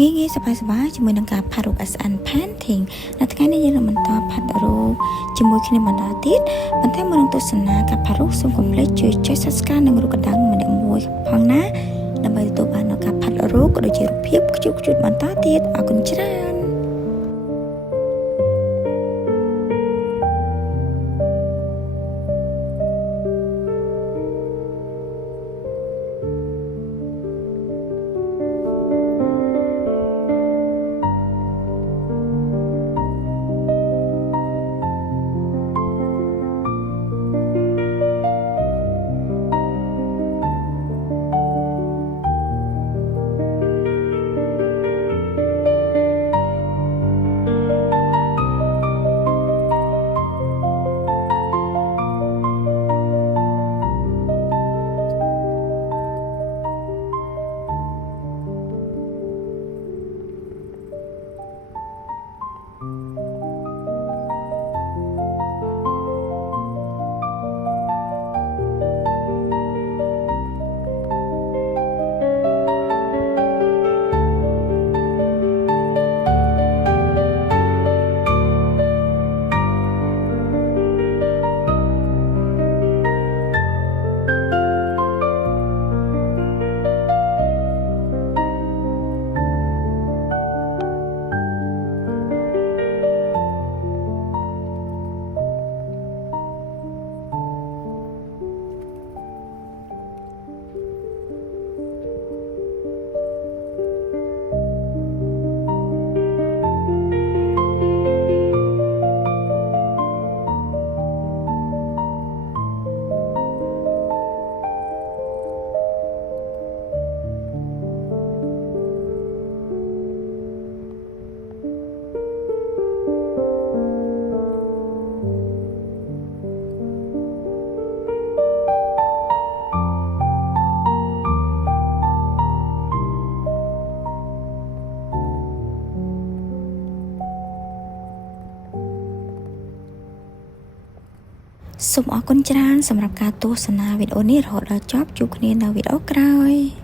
ងាយសប្បាយជាមួយនឹងការផាត់រូប SN Painting នៅថ្ងៃនេះយើងនឹងបន្តផាត់រូបជាមួយគ្នាបន្តទៀតប៉ុន្តែមុននឹងទស្សនាការផាត់រូបសូមកុំភ្លេចជួយចុច Subscribe និងរូបកណ្ដឹងម្នាក់មួយផងណាដើម្បីទទួលបាននូវការផាត់រូបក៏ដូចជារូបភាពខ្ជូតៗបន្តទៀតអរគុណច្រើនសូមអរគុណច្រើនសម្រាប់ការទស្សនាវីដេអូនេះរហូតដល់ចប់ជួបគ្នានៅវីដេអូក្រោយ